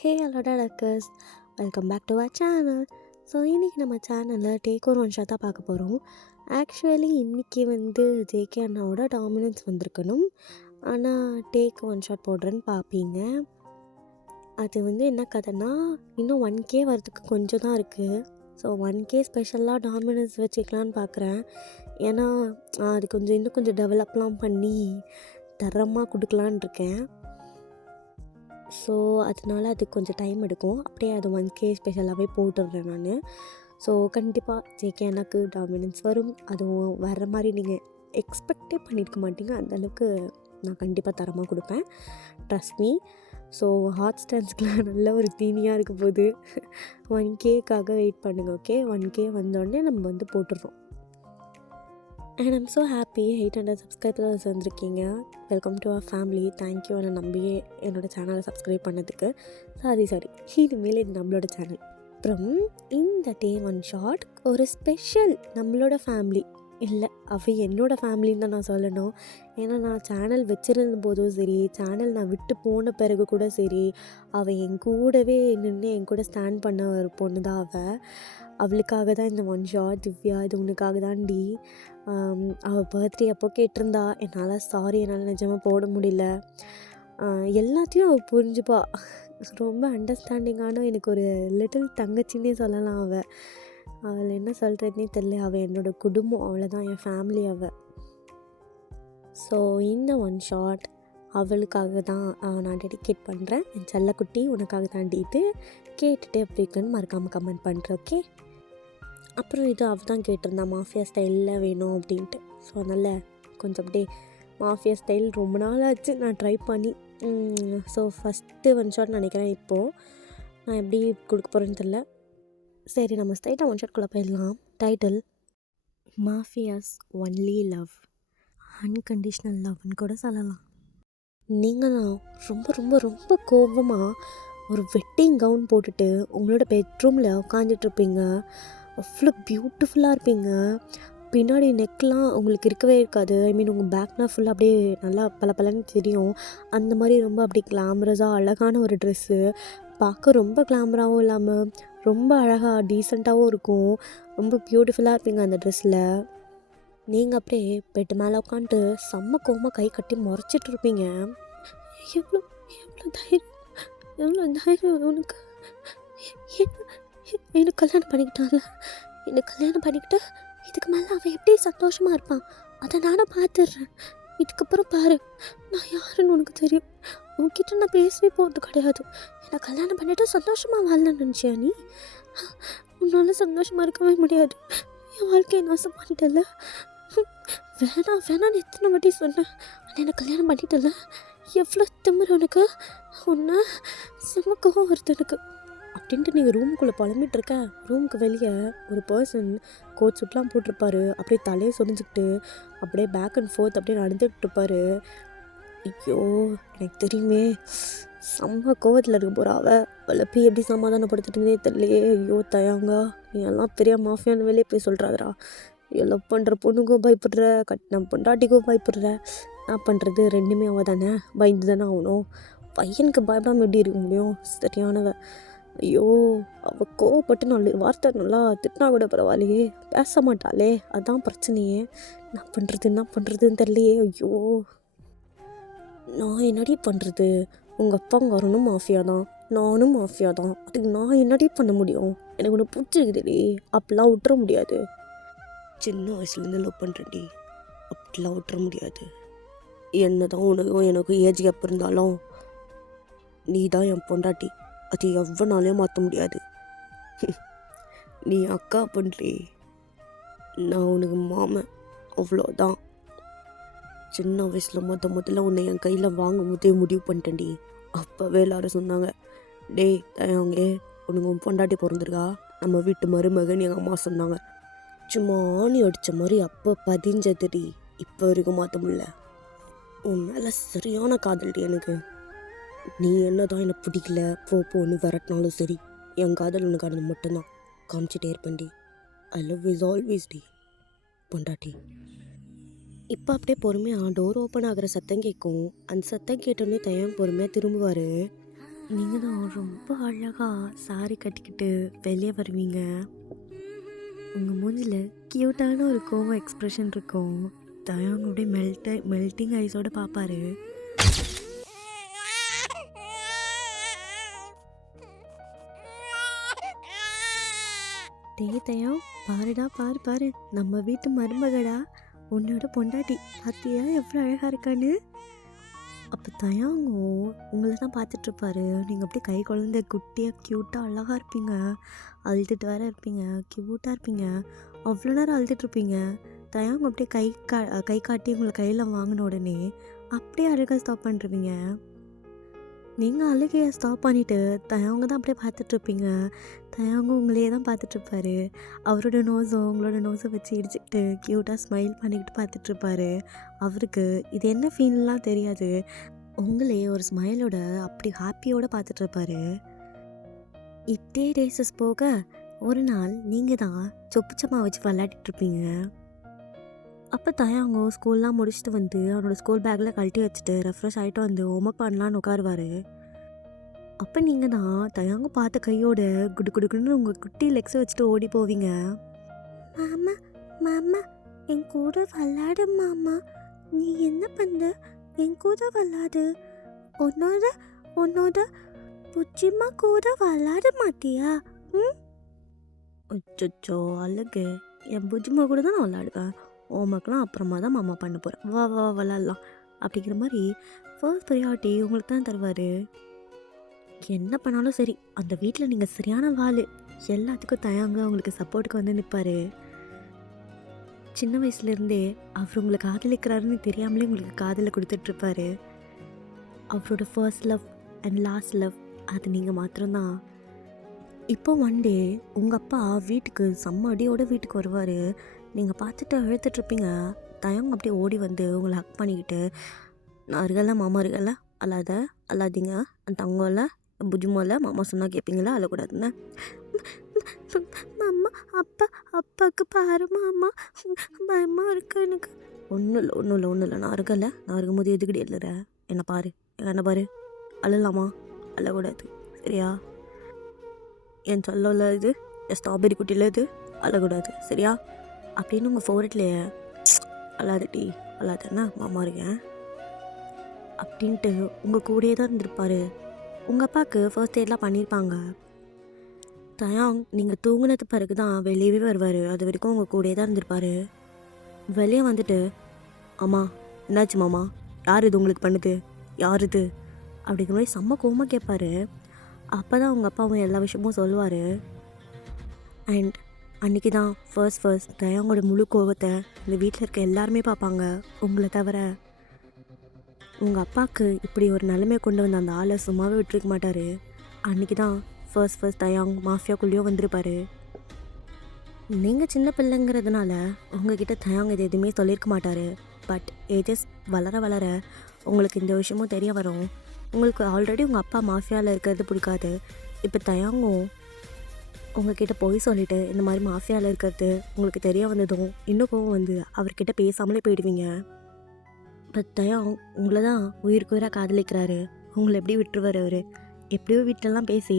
ஹே ஹலோடா டக்கர்ஸ், welcome back to our channel. So இன்றைக்கி நம்ம சேனலில் டேக் ஒரு ஒன் ஷாட் தான் பார்க்க போகிறோம். ஆக்சுவலி இன்றைக்கி ஜேகே அண்ணாவோட டாமினன்ஸ் வந்திருக்கணும். ஆனால் டேக் ஒன் ஷாட் போடுறேன்னு பார்ப்பீங்க. அது என்ன கதைன்னா, இன்னும் 1K வரதுக்கு கொஞ்சம் தான் இருக்குது. ஸோ 1K ஸ்பெஷலாக டாமினன்ஸ் வச்சுக்கலான்னு பார்க்குறேன். ஏன்னா அது இன்னும் கொஞ்சம் டெவலப்லாம் பண்ணி தரமாக கொடுக்கலான் இருக்கேன். ஸோ அதனால அது கொஞ்சம் டைம் எடுக்கும். அப்படியே அது 1K ஸ்பெஷலாகவே போட்டுடுறேன் நான். ஸோ கண்டிப்பாக ஜேகே எனக்கு டாமினன்ஸ் வரும். அதுவும் வர்ற மாதிரி நீங்கள் எக்ஸ்பெக்டே பண்ணியிருக்க மாட்டீங்க. அந்தளவுக்கு நான் கண்டிப்பாக தரமாக கொடுப்பேன், ட்ரஸ்ட் மீ. ஸோ ஹாட் ஸ்டாண்ட்ஸ்க்குலாம் நல்ல ஒரு தீனியாக இருக்க போகுது. 1Kக்காக வெயிட் பண்ணுங்கள், ஓகே? 1K வந்தோடனே நம்ம போட்டுடுறோம். And I'm so happy 800 subscribers வந்திருக்கீங்க. Welcome to our family. Thank you என்னை நம்பியே என்னோடய சேனலை சப்ஸ்கிரைப் பண்ணதுக்கு. சாரி இனிமேல் இது நம்மளோட சேனல். அப்புறம் இந்த டே ஒன் ஷாட் ஒரு ஸ்பெஷல் நம்மளோட ஃபேமிலி இல்லை, என்னோடய ஃபேமிலின்னு தான் நான் சொல்லணும். ஏன்னா நான் சேனல் வச்சுருந்த போதும் சரி, சேனல் நான் விட்டு போன பிறகு கூட சரி, என் கூடவே நின்று என் கூட ஸ்டாண்ட் பண்ண ஒரு பொண்ணு தான் அவளுக்காக தான் இந்த ஒன் ஷாட். திவ்யா, இது உனக்காக தான்டி. அவள் பர்த்டே அப்போ கேட்டிருந்தா. என்னால் நிஜமாக போட முடியல. எல்லாத்தையும் அவள் புரிஞ்சுப்பா. ரொம்ப அண்டர்ஸ்டாண்டிங்கான எனக்கு ஒரு லிட்டில் தங்கச்சின்னே சொல்லலாம். அவள் என்ன சொல்கிறதுனே தெரியல. அவள் என்னோடய குடும்பம், அவ்வளோதான், என் ஃபேமிலி அவள். ஸோ இந்த ஒன் ஷாட் அவளுக்காக தான் நான் டெடிகேட் பண்ணுறேன். என் செல்லக்குட்டி உனக்காக தாண்டிட்டு கேட்டுட்டு எப்படி இருக்குன்னு மறக்காமல் கமெண்ட் பண்ணுறேன், ஓகே? அப்புறம் இது அவள் தான் கேட்டிருந்தா, மாஃபியா ஸ்டைலில் வேணும் அப்படின்ட்டு. ஸோ அதனால் கொஞ்சம் அப்படியே மாஃபியா ஸ்டைல் ரொம்ப நாள் ஆச்சு நான் ட்ரை பண்ணி. ஸோ ஃபஸ்ட்டு ஒன் ஷாட் நினைக்கிறேன். இப்போது நான் எப்படி கொடுக்க போகிறேன்னு தெரில. சரி, நம்ம ஸ்ட்ரைட்டாக ஒன் ஷாட்குள்ளே போயிடலாம். Title mafias only love, unconditional லவ்னு கூட சொல்லலாம். நீங்கள் நான் ரொம்ப ரொம்ப ரொம்ப கோபமாக ஒரு வெட்டிங் கவுன் போட்டுட்டு உங்களோட பெட்ரூமில் உட்காந்துட்ருப்பீங்க. அவ்வளோ பியூட்டிஃபுல்லாக இருப்பீங்க. பின்னாடி நெக்லாம் உங்களுக்கு இருக்கவே இருக்காது. உங்கள் பேக்னால் ஃபுல்லாக அப்படியே நல்லா பலன்னு தெரியும். அந்த மாதிரி ரொம்ப அப்படி கிளாமரஸாக அழகான ஒரு ட்ரெஸ்ஸு. பார்க்க ரொம்ப கிளாமராகவும் இல்லாமல் ரொம்ப அழகாக டீசெண்டாகவும் இருக்கும். ரொம்ப பியூட்டிஃபுல்லாக இருப்பீங்க அந்த ட்ரெஸ்ஸில். நீங்கள் அப்படியே பெட்டு மேலே உட்காந்துட்டு செம்ம கோவமாக கை கட்டி முறைச்சிட்டு இருப்பீங்க. எவ்வளோ எவ்வளோ தைரியம் உனக்கு? எனக்கு கல்யாணம் பண்ணிக்கிட்டான்ல, எனக்கு கல்யாணம் பண்ணிக்கிட்டு இதுக்கு மேலே அவன் எப்படி சந்தோஷமாக இருப்பான் அதை நானும் பார்த்துடுறேன். இதுக்கப்புறம் பாரு, நான் யாருன்னு உனக்கு தெரியும். உன்கிட்ட நான் பேசவே போகிறது கிடையாது. என்னை கல்யாணம் பண்ணிவிட்டு சந்தோஷமாக வாழணும்னு நினச்சியா நீ? உன்னால் சந்தோஷமாக இருக்கவே முடியாது. என் வாழ்க்கையை நாசம் பண்ணிட்டல. வேணான்னு எத்தனை வாட்டி சொன்னேன். ஆனால் என்னை கல்யாணம் பண்ணிட்டல. எவ்வளோ திமிரு உனக்கு? ஒன்றா செம்ம கோவம் வருது எனக்கு அப்படின்ட்டு நீங்கள் ரூமுக்குள்ளே புலம்பிகிட்ருக்க. ரூமுக்கு வெளியே ஒரு பர்சன் கோட் சூட்லாம் போட்டிருப்பாரு. அப்படியே தலையை சொரிஞ்சுக்கிட்டு அப்படியே பேக் அண்ட் ஃபோர்த் அப்படியே நடந்துகிட்ருப்பாரு. ஐயோ, எனக்கு தெரியுமே, செம்ம கோவத்தில் இருக்க போகிறா அவளை போய் எப்படி சமாதானப்படுத்திட்டுனே தெரியலையே. ஐயோ தயாங்கா, நீ எல்லாம் பெரிய மாஃபியான்னு வெளியே போய் சொல்கிறாதரா. லவ் பண்ணுற பொண்ணுக்கும் பயப்படுற, கட்டின பொண்டாட்டிக்கும் பயப்படுற. நான் பண்ணுறது ரெண்டுமே அவள் தானே, பயந்து தானே ஆகணும். பையனுக்கு பயப்படாமல் எப்படி இருக்க முடியும்? சரியானவ. ஐயோ, அவள் கோவப்பட்டு 4 வார்த்தை நல்லா திட்டினா கூட பரவாயில்லையே, பேச மாட்டாளே, அதுதான் பிரச்சனையே. நான் பண்ணுறதுன்னு தெரியலையே. ஐயோ, நான் என்னடி பண்ணுறது? உங்கள் அப்பாங்காரனும் மாஃபியா தான், நானும் மாஃபியா தான். அதுக்கு நான் என்னடி பண்ண முடியும்? எனக்கு ஒன்று பிடிச்சிருக்குதுடி, அப்படிலாம் விட்டுற முடியாது. சின்ன வயசுலேருந்து லவ் பண்ணுறேன்டி, அப்படிலாம் விட்டுற முடியாது. என்ன தான் உனக்கும் எனக்கும் ஏஜ் கேப் இருந்தாலும் நீ தான் என் பொண்டாட்டி. அது எவ்வளோனாலையும் மாற்ற முடியாது. நீ அக்கா பண்ணுறே, நான் உனக்கு மாமன், அவ்வளோதான். சின்ன வயசில் முதல்ல உன்னை என் கையில் வாங்கும் போதே முடிவு பண்ணிட்டேன்டி. அப்போவே எல்லாரும் சொன்னாங்க, டேய் தயாங்க, உனக்கு உன் பொண்டாட்டி பிறந்திருக்கா, நம்ம வீட்டு மருமகன் எங்கள் அம்மா சொன்னாங்க. சும்மா ஆணி அடித்த மாதிரி அப்போ பதிஞ்சதுடி, இப்போ வரைக்கும் மாற்ற முடியல. உன் மேலே சரியான காதல்டி எனக்கு. நீ என்ன தான் என்னை பிடிக்கல போன்னு விரட்டினாலும் சரி, என் காதல் உனக்கானது மட்டும்தான். காமிச்சிட்டே இருப்பேன்டி. ஐ லவ் இஸ் ஆல்வேஸ் டி பொண்டாட்டி. இப்போ அப்படியே பொறுமையாக டோர் ஓப்பன் ஆகிற சத்தம் கேட்கும். அந்த சத்தம் கேட்டோன்னே தயம் பொறுமையாக திரும்புவார். நீங்கள் தான் ரொம்ப அழகாக சாரி கட்டிக்கிட்டு வெளியே வருவீங்க. உங்கள் மூஞ்சில் க்யூட்டான ஒரு கோவம் எக்ஸ்ப்ரெஷன் இருக்கும். தயாங்க அப்படியே மெல்ட்டிங் ஐஸோடு பார்ப்பாரு. தயம் பாருடா, பாரு பாரு, நம்ம வீட்டு மருமகடா, உன்னோட பொண்டாட்டி பார்த்தியா எவ்வளோ அழகாக இருக்கான்னு. அப்போ தயாங்கோ உங்களை தான் பார்த்துட்ருப்பாரு. நீங்கள் அப்படியே கை குழந்தை குட்டியாக க்யூட்டாக அழகாக இருப்பீங்க. அழுதுட்டு வேற இருப்பீங்க, க்யூட்டாக இருப்பீங்க. அவ்வளோ நேரம் அழுதுட்ருப்பீங்க. தயாங்க அப்படியே கை காட்டி உங்களை கையில் வாங்கின உடனே அப்படியே அழுக ஸ்டாப் பண்ணிருவீங்க. நீங்கள் அழுகையை ஸ்டாப் பண்ணிவிட்டு தயவங்க தான் அப்படியே பார்த்துட்ருப்பீங்க. தயவங்க உங்களையே தான் பார்த்துட்ருப்பாரு. அவரோட நோஸும் உங்களோட நோஸை வச்சு இடிச்சுக்கிட்டு க்யூட்டாக ஸ்மைல் பண்ணிக்கிட்டு பார்த்துட்ருப்பாரு. அவருக்கு இது என்ன ஃபீல்லாம் தெரியாது. உங்களே ஒரு ஸ்மைலோட அப்படி ஹாப்பியோடு பார்த்துட்ருப்பாரு. இப்படியே டேஸஸ் போக ஒரு நாள் நீங்கள் தான் சொப்புச்சமாக வச்சு விளையாடிட்டுருப்பீங்க. அப்போ தயாங்கோ ஸ்கூல்லாம் முடிச்சுட்டு வந்து அவனோட ஸ்கூல் பேக்கில் கழட்டி வச்சுட்டு ரெஃப்ரெஷ் ஆகிட்டு வந்து ஹோம்ஒர்க் பண்ணலான்னு உட்காருவார். அப்போ நீங்கள் தான் தயாங்க பார்த்த கையோட குடு குடுக்குன்னு உங்கள் குட்டி லெக்ஸை வச்சுட்டு ஓடி போவீங்க. மாமா மாமா என் கூட விளாடு மாமா, நீ என்ன பண்ண, என் கூட விளாடு, உன்னோட புச்சிமா கூட விளாட மாட்டியா? அச்சோ அழகு, என் புஜிமா கூட தான் நான் விளாடுவேன். ஹோம்ஒர்க்லாம் அப்புறமா தான் மாமா பண்ண போகிறேன், வா வா விளாட்லாம் அப்படிங்கிற மாதிரி ஃபர்ஸ்ட் ப்ரையாரிட்டி உங்களுக்கு தான் தருவார். என்ன பண்ணாலும் சரி, அந்த வீட்டில் நீங்கள் சரியான வாள், எல்லாத்துக்கும் தயாங்க உங்களுக்கு சப்போர்ட்டுக்கு வந்து நிற்பார். சின்ன வயசுலேருந்தே அவர் உங்களை காதலிக்கிறாருன்னு தெரியாமலே உங்களுக்கு காதலை கொடுத்துட்ருப்பாரு. அவரோட first love and last love அது நீங்கள் மாத்திரம்தான். இப்போ ஒன் டே உங்கள் அப்பா வீட்டுக்கு செம்ம அடியோட வீட்டுக்கு வருவார். நீங்கள் பார்த்துட்டு அழுத்துட்ருப்பீங்க. தயங்க அப்படியே ஓடி வந்து உங்களை ஹக் பண்ணிக்கிட்டு, நான் இருக்கல மாமா இருக்கல, அல்லாதீங்க, தங்கம்ல புஜுமோல மாமா சொன்னால் கேட்பீங்களா, அழக்கூடாதுன்னு. மாமா அப்பாவுக்கு பாரு மாமா, பயமாக இருக்கு எனக்கு. ஒன்றும் இல்லை நான் இருக்கல, நான் இருக்கும்போது எதுக்கடி எழுதுற, என்ன பாரு அழலாமா, அழக்கூடாது சரியா? என் சொல்லல இது, என் ஸ்ட்ராபெரி குட்டியில் இது அழக்கூடாது சரியா அப்படின்னு உங்கள் ஃபோர்ட்லேயே அழாதட்டி அழாதண்ணா மாமா இருக்கேன் அப்படின்ட்டு உங்கள் கூடயே தான் இருந்திருப்பார். உங்கள் அப்பாவுக்கு ஃபர்ஸ்ட் எய்ட்லாம் பண்ணியிருப்பாங்க. தயாங் நீங்கள் தூங்கினது பிறகு தான் வெளியவே வருவார். அது வரைக்கும் உங்கள் கூடயே தான் இருந்திருப்பார். வெளியே வந்துட்டு, அம்மா என்னாச்சு மாமா, யார் இது உங்களுக்கு பண்ணுது, யார் இது அப்படிங்கிற மாதிரி செம்ம கோவமாக கேட்பார். அப்போ தான் உங்கள் அப்பாவும் எல்லா விஷயமும் சொல்லுவார். அண்ட் அன்றைக்கி தான் ஃபர்ஸ்ட் தயாங்கோட முழு கோவத்தை இந்த வீட்டில் இருக்க எல்லாருமே பார்ப்பாங்க, உங்களை தவிர. உங்கள் அப்பாவுக்கு இப்படி ஒரு நிலைமையை கொண்டு வந்த அந்த ஆளை சும்மாவே விட்டுருக்க மாட்டார். அன்றைக்கி தான் ஃபர்ஸ்ட் தயாங் மாஃபியாக்குள்ளேயும் வந்திருப்பார். நீங்கள் சின்ன பிள்ளைங்கிறதுனால உங்ககிட்ட தயாங் இது எதுவுமே சொல்லியிருக்க மாட்டார். பட் ஏஜஸ் வளர உங்களுக்கு இந்த விஷயமும் தெரிய வரும். உங்களுக்கு ஆல்ரெடி உங்கள் அப்பா மாஃபியாவில் இருக்கிறது பிடிக்காது. இப்போ தயாங்கும் உங்ககிட்ட போய் சொல்லிவிட்டு இந்த மாதிரி மாஃபியாவில் இருக்கிறது உங்களுக்கு தெரிய வந்ததும் இன்னும் கோவம் வந்து அவர்கிட்ட பேசாமலே போயிடுவீங்க. பட் தயாங் உங்களை தான் உயிருக்கு உயிராக காதலிக்கிறாரு. உங்களை எப்படி விட்டுருவார் அவர்? எப்படியோ வீட்டிலலாம் பேசி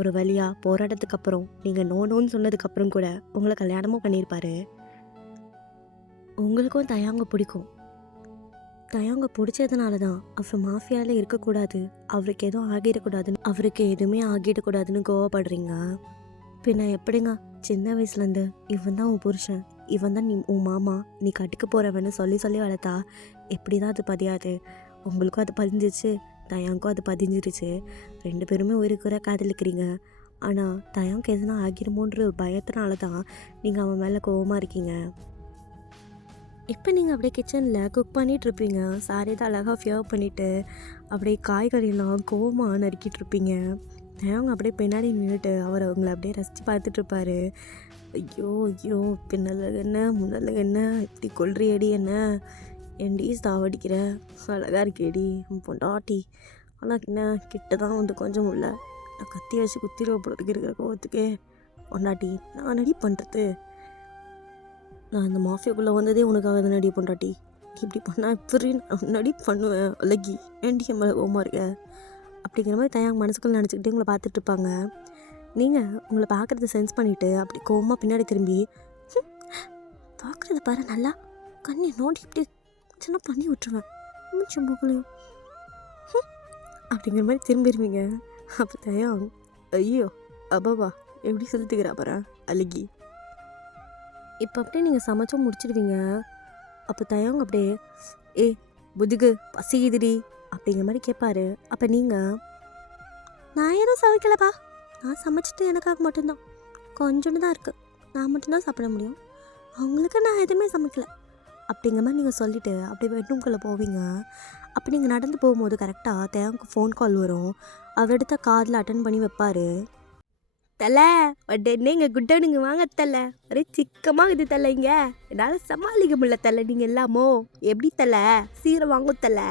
ஒரு வழியாக போராட்டத்துக்கு அப்புறம் நீங்கள் நோன்னு சொன்னதுக்கப்புறம் கூட உங்களை கல்யாணமும் பண்ணியிருப்பார். உங்களுக்கும் தயாங்க பிடிக்கும். தயாங்க பிடிச்சதுனால தான் அவர் மாஃபியாவில் இருக்கக்கூடாது, அவருக்கு எதுவும் ஆகிடக்கூடாதுன்னு, அவருக்கு எதுவுமே ஆகிடக்கூடாதுன்னு கோவப்படுறீங்க. பின்ன எப்படிங்க சின்ன வயசுலேருந்து இவன் தான் உன் புருஷன், இவன் தான் உன் மாமா, நீ கட்டுக்க போகிறவன்னு சொல்லி வளர்த்தா எப்படி தான் அது பதியாது? உங்களுக்கும் அது பதிஞ்சிச்சு, தயாங்கும் அது பதிஞ்சிருச்சு. 2 பேருமே உயிருக்குற காதலிக்கிறீங்க. ஆனால் தயாங்க்கு எதுனா ஆகிருமோன்ற ஒரு பயத்தினால தான் நீங்கள் அவன் மேலே கோவமாக இருக்கீங்க. இப்போ நீங்கள் அப்படியே கிச்சனில் குக் பண்ணிகிட்ருப்பீங்க. சாரி தான் அழகாக ஃபியர் பண்ணிவிட்டு அப்படியே காய்கறிலாம் கோவமாக நறுக்கிட்டுருப்பீங்க. தயாங்க அப்படியே பின்னாடி நின்றுட்டு அவர் அவங்கள அப்படியே ரசித்து பார்த்துட்ருப்பாரு. ஐயோ பின்னல என்ன முன்னல என்ன, இப்படி கொள்றியடி என்ன, என்டி சாவடிக்கிற, அழகாக இருக்கேடி பொண்டாட்டி, ஆனால் என்ன கிட்ட தான் வந்து கொஞ்சம் இல்லை, நான் கத்தி வச்சு குத்திடுவ போகிறதுக்கு இருக்கிற கோவத்துக்கே பொண்டாட்டி, நான் நடி பண்ணுறது, நான் இந்த மாஃபியாக்குள்ளே வந்ததே உனக்காக தான் நடி பொண்டாட்டி, இப்படி பண்ணால் இப்படி நான் நடி பண்ணுவேன் அழகி, ஏன்டி என் மேலே கோவமாக இருக்க அப்படிங்கிற மாதிரி தயாங் மனசுக்குள்ள நினச்சிக்கிட்டே உங்களை பார்த்துட்ருப்பாங்க. நீங்கள் உங்களை பார்க்குறத சென்ஸ் பண்ணிவிட்டு அப்படி கோவமாக பின்னாடி திரும்பி பார்க்குறது பாரு நல்லா கண்ணை நோண்டி இப்படி சின்ன பண்ணி விட்டுருவேன் மூச்சு மூக்கலையும் அப்படிங்கிற மாதிரி திரும்பிடுவீங்க. அப்போ தயாங் ஐயோ அப்பாவா எப்படி செலுத்துக்கிறா பாரு அழுகி. இப்போ அப்படியே நீங்கள் சமைச்சும் முடிச்சிடுவீங்க. அப்போ தயாங் அப்படியே ஏ புதுகு பசிக்குதுடி அப்படிங்கிற மாதிரி கேட்பாரு. அப்போ நீங்கள் நான் எதுவும் சமைக்கலப்பா, நான் சமைச்சிட்டு எனக்காக மட்டும்தான் கொஞ்சோன்னு தான் இருக்குது, நான் மட்டும்தான் சாப்பிட முடியும், அவங்களுக்கு நான் எதுவுமே சமைக்கல அப்படிங்கிற மாதிரி நீங்கள் சொல்லிவிட்டு அப்படியே பெட்ரூம்குள்ளே போவீங்க. அப்போ நீங்கள் நடந்து போகும்போது கரெக்டாக தயாங்க்கு ஃபோன் கால் வரும். அவர் எடுத்த காதில் அட்டன் பண்ணி வைப்பார். தலை உடனே இங்கே குட்டனுங்க வாங்க தலை, ஒரே சிக்கமாக இது தலை, இங்கே என்னால் சமாளிக்க முடியல தலை, நீங்கள் எல்லாமோ எப்படி தலை சீரம் வாங்கும் தலை,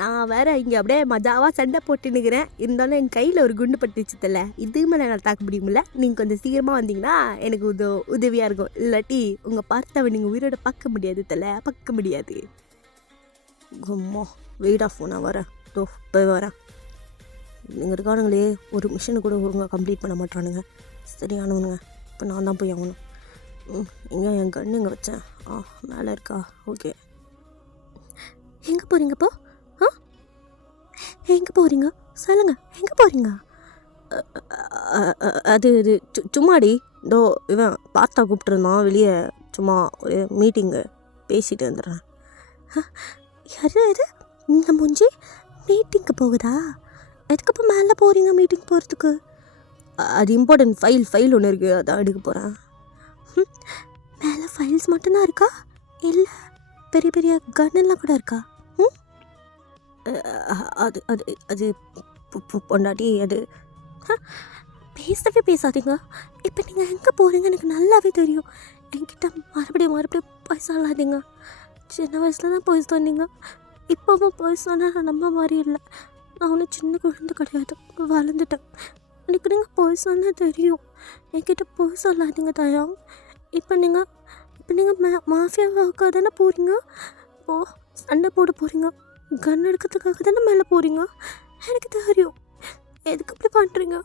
நான் வேறு இங்கே அப்படியே மஜாவாக சண்டை போட்டுன்னுக்கிறேன், இருந்தாலும் என் கையில் ஒரு குண்டு பட்டுச்சு தலை, இதுக்கு மேலே என்னால் தாக்க முடியுமில்ல, நீங்கள் கொஞ்சம் சீக்கிரமாக வந்தீங்கன்னா எனக்கு உதவியாக இருக்கும், இல்லாட்டி உங்கள் பார்த்தவ நீங்கள் உயிரோட பார்க்க முடியாது தலை, பார்க்க முடியாது. அம்மா வெயிட் ஆஃப் நான் வரேன், போய் வரேன். நீங்கள் இருக்கானுங்களே ஒரு மிஷினை கூட ஒழுங்காக கம்ப்ளீட் பண்ண மாட்டானுங்க, சரியானவனுங்க. இப்போ நான் தான் போய் ஆகணும். எங்கே என் கண்ணு எங்கே வச்சேன்? மேலே இருக்கா? ஓகே. எங்கே போகிறீங்கப்போ? எங்கே போகிறீங்க சொல்லுங்கள், எங்கே போகிறீங்க? அது இது சும்மாடி இதோ இவன் பார்த்தா கூப்பிட்டுருந்தான் வெளியே, சும்மா ஒரு மீட்டிங்கு பேசிட்டு வந்துடுறேன். யாரு இது இந்த மூஞ்சி மீட்டிங்க்கு போகுதா? எதுக்கப்போ மேலே போகிறீங்க மீட்டிங் போகிறதுக்கு? அது இம்பார்ட்டன்ட் ஃபைல் ஒன்று இருக்குது, அதான் எடுக்க போகிறேன். மேலே ஃபைல்ஸ் மட்டும்தான் இருக்கா, இல்லை பெரிய பெரிய கன்னெல்லாம் கூட இருக்கா? அது அது அது பொண்டாட்டி அது பேசவே பேசாதீங்க. இப்போ நீங்கள் எங்கே போகிறீங்க எனக்கு நல்லாவே தெரியும். என்கிட்ட மறுபடியும் போய் சொல்லாதீங்க. சின்ன வயசில் தான் போய் சொன்னீங்க, இப்போவும் போய் சொன்னால் நான் நம்ம மாதிரி இல்லை. நான் ஒன்றும் சின்ன குழந்தை கிடையாது, வளர்ந்துட்டேன். எனக்கு நீங்கள் போய் சொன்னால் தெரியும். என்கிட்ட போய் சொல்லாதீங்க தயாங். இப்போ நீங்கள் மாஃபியாவாக தானே போகிறீங்க, சண்டை போட போகிறீங்க, கன் எடுக்கிறதுக்காக தானே மேலே போகிறீங்க, எனக்கு தெரியும். எதுக்கு அப்படி பண்ணுறீங்க?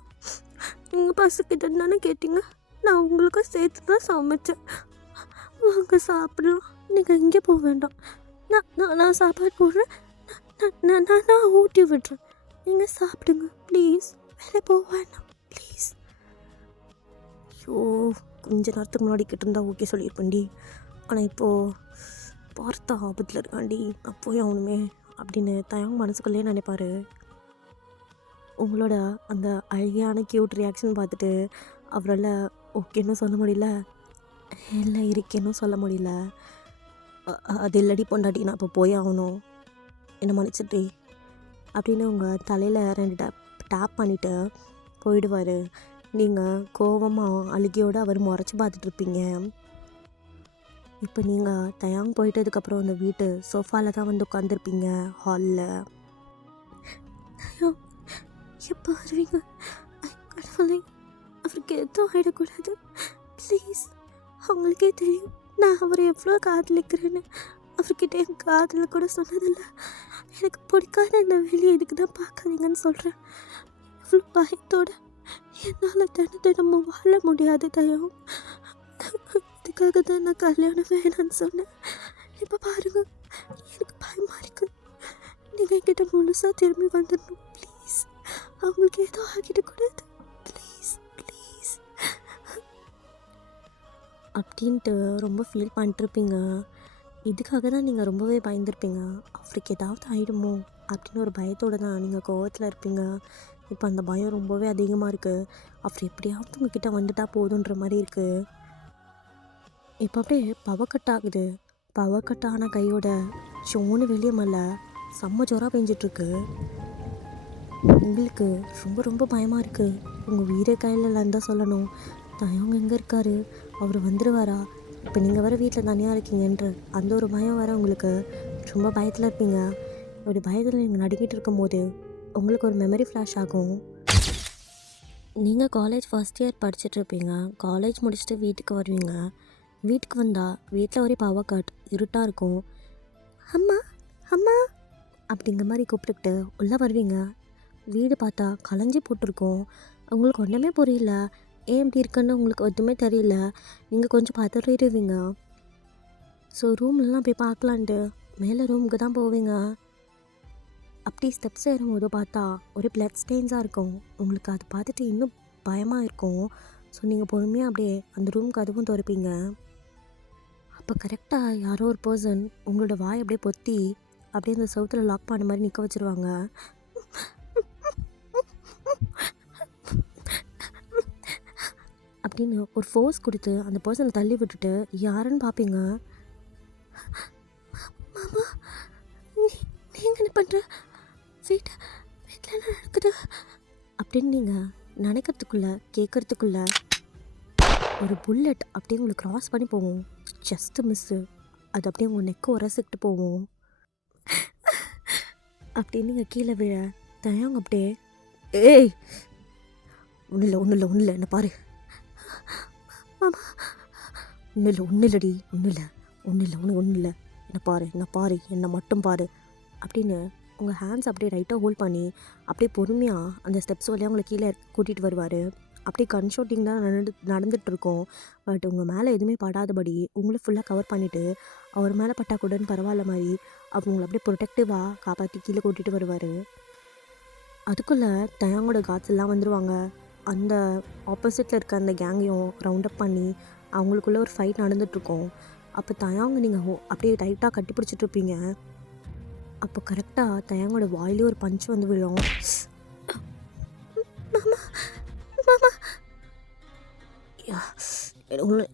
நீங்கள் பசிக்குதுன்னு தானே கேட்டீங்க, நான் உங்களுக்கு சேர்த்து தான் சமைச்சேன், வாங்க சாப்பிடலாம். நீங்கள் எங்கே போக வேண்டாம், நான் சாப்பாடு போடுறேன், நான் ஊட்டி விடுறேன், நீங்கள் சாப்பிடுங்க ப்ளீஸ், வேலை போக வேண்டாம் ப்ளீஸ். ஐயோ கொஞ்ச நேரத்துக்கு முன்னாடி கிட்டிருந்தா ஓகே சொல்லியிருப்பேன்டி, ஆனால் இப்போது பார்த்தா ஆபத்தில் இருக்காண்டி, நான் போய் ஆகணுமே அப்படின்னு தயாங் மனசுக்குள்ளே நினைப்பார். உங்களோட அந்த அழகான க்யூட் ரியாக்ஷன் பார்த்துட்டு அவரால் ஓகேன்னு சொல்ல முடியல, இல்லை இருக்கேன்னு சொல்ல முடியல. அது இல்லடி பொண்டாட்டி, நான் இப்போ போய் ஆகணும், என்ன மன்னிச்சிட்டு அப்படின்னு உங்கள் தலையில் 2 டேப் பண்ணிவிட்டு போயிடுவார். நீங்கள் கோவமாக அழுகையோடு அவர் முறைச்சி பார்த்துட்ருப்பீங்க. இப்போ நீங்கள் தயாங் போயிட்டதுக்கப்புறம் அந்த வீட்டு சோஃபாவில் தான் வந்து உட்காந்துருப்பீங்க ஹாலில். ஐயோ எப்போ வருவீங்க? கடவுளே அவருக்கு எதுவும் ஆகிடக்கூடாது ப்ளீஸ். அவங்களுக்கே தெரியும் நான் அவரை எவ்வளோ காதலிக்கிறேன்னு, அவர்கிட்ட என் காதலில் கூட சொன்னதில்லை. எனக்கு பிடிக்காத இந்த வெளியே இதுக்கு தான் பார்க்காதீங்கன்னு சொல்கிறேன். எவ்வளோ பயத்தோடு என்னால் தினமும் வாழ முடியாது தயம். இதுக்காக தான் நான் கல்யாணம் வேணான்னு சொன்னேன். இப்போ பாருங்க எனக்கு பயமாக இருக்கு. நீங்கள் என்கிட்ட முழுசாக திரும்பி வந்துடணும் ப்ளீஸ். அவங்களுக்கு ஏதோ ஆகிடக்கூடாது ப்ளீஸ் ப்ளீஸ் அப்படின்ட்டு ரொம்ப ஃபீல் பண்ணிட்டுருப்பீங்க. இதுக்காக தான் நீங்கள் ரொம்பவே பயந்துருப்பீங்க. அவருக்கு ஏதாவது ஆகிடுமோ அப்படின்னு ஒரு பயத்தோடு தான் நீங்கள் கோவத்தில் இருப்பீங்க. இப்போ அந்த பயம் ரொம்பவே அதிகமாக இருக்குது. அவர் எப்படியாவது உங்ககிட்ட வந்துட்டா போதுன்ற மாதிரி இருக்குது. இப்போ அப்படியே பவர் கட் ஆகுது. பவர் கட் ஆன கையோட சோன்னு வெளியே மல்ல செம்ம ஜோராக பெஞ்சிட்ருக்கு. உங்களுக்கு ரொம்ப ரொம்ப பயமாக இருக்குது. உங்கள் வீரே கையில் இல்லைன்னு தான் சொல்லணும். தயவங்க எங்கே இருக்காரு, அவர் வந்துடுவாரா, இப்போ நீங்கள் வர வீட்டில் தனியாக இருக்கீங்கன்ற அந்த ஒரு பயம் வர உங்களுக்கு ரொம்ப பயத்தில் இருப்பீங்க. அப்படி பயத்தில் நீங்கள் நடுங்கிட்டு இருக்கும்போது உங்களுக்கு ஒரு மெமரி ஃப்ளாஷ் ஆகும். நீங்கள் காலேஜ் ஃபர்ஸ்ட் இயர் படிச்சுட்ருப்பீங்க. காலேஜ் முடிச்சுட்டு வீட்டுக்கு வருவீங்க. வீட்டுக்கு வந்தால் வீட்டில் ஒரே பவர் கட், இருட்டாக இருக்கும். அம்மா அம்மா அப்படிங்கிற மாதிரி கூப்பிட்டுக்கிட்டு உள்ளே வருவீங்க. வீடு பார்த்தா கலைஞ்சி போட்டிருக்கோம். உங்களுக்கு ஒன்றுமே புரியல. ஏன் இப்படி இருக்குன்னு உங்களுக்கு எதுவுமே தெரியல. நீங்கள் கொஞ்சம் பதறிடுவீங்க. ஸோ ரூம்லலாம் போய் பார்க்கலான்ட்டு மேலே ரூமுக்கு தான் போவீங்க. அப்படி ஸ்டெப்ஸ் ஏறும்போது பார்த்தா ஒரு பிளட் ஸ்டெயின்ஸாக இருக்கும். உங்களுக்கு அது பார்த்துட்டு இன்னும் பயமாக இருக்கும். ஸோ நீங்கள் பொறுமையாக அப்படியே அந்த ரூமுக்கு அதுவும் திறப்பீங்க. அப்போ கரெக்டாக யாரோ ஒரு பர்சன் உங்களோட வாய் அப்படியே பொத்தி அப்படியே அந்த செவுத்துல லாக் பண்ண மாதிரி நிற்க வச்சுருவாங்க. அப்படின்னு ஒரு ஃபோர்ஸ் கொடுத்து அந்த பர்சனை தள்ளி விட்டுட்டு யாருன்னு பார்ப்பீங்க. மாமா, நீங்கள் என்ன பண்ணுற? வீட்டில் என்ன நடக்குது அப்படின்னு நீங்கள் நினைக்கிறதுக்குள்ள கேட்குறதுக்குள்ள ஒரு புல்லட் அப்படியே உங்களுக்கு க்ராஸ் பண்ணி போகும். Just miss. அது அப்படியே உங்கள் நெக்கை உரசிக்கிட்டு போவோம். அப்படின்னு நீங்கள் கீழே விழ தயங்க அப்படியே, ஏய் ஒன்றும் இல்லை என்ன பாரு. மாமா, ஒன்றும் இல்லடி, ஒன்றும் இல்லை உனக்கு ஒன்றும் இல்லை, என்ன பாரு என்னை மட்டும் பாரு அப்படின்னு உங்கள் ஹேண்ட்ஸ் அப்படியே ரைட்டாக ஹோல்ட் பண்ணி அப்படியே பொறுமையாக அந்த ஸ்டெப்ஸ் வழியாக உங்களை கீழே கூட்டிகிட்டு வருவார். அப்படியே கன் ஷூட்டிங் தான் நடந்துகிட்ருக்கோம். பட் உங்கள் மேலே எதுவுமே படாதபடி உங்களை ஃபுல்லாக கவர் பண்ணிவிட்டு அவர் மேலே பட்டா கூடன்னு பரவாயில்ல மாதிரி அவங்கள அப்படியே ப்ரொடெக்டிவாக காப்பாற்றி கீழே கூட்டிகிட்டு வருவார். அதுக்குள்ளே தயாங்கோட காட்ஸ் எல்லாம் வந்துடுவாங்க. அந்த ஆப்போசிட்டில் இருக்க அந்த கேங்கையும் ரவுண்டப் பண்ணி அவங்களுக்குள்ளே ஒரு ஃபைட் நடந்துகிட்ருக்கோம். அப்போ தயாங்க நீங்கள் அப்படியே டைட்டாக கட்டி பிடிச்சிட்ருப்பீங்க. அப்போ கரெக்டாக தயாங்கோட வாயிலே ஒரு பஞ்ச் வந்து விழும். மாமா,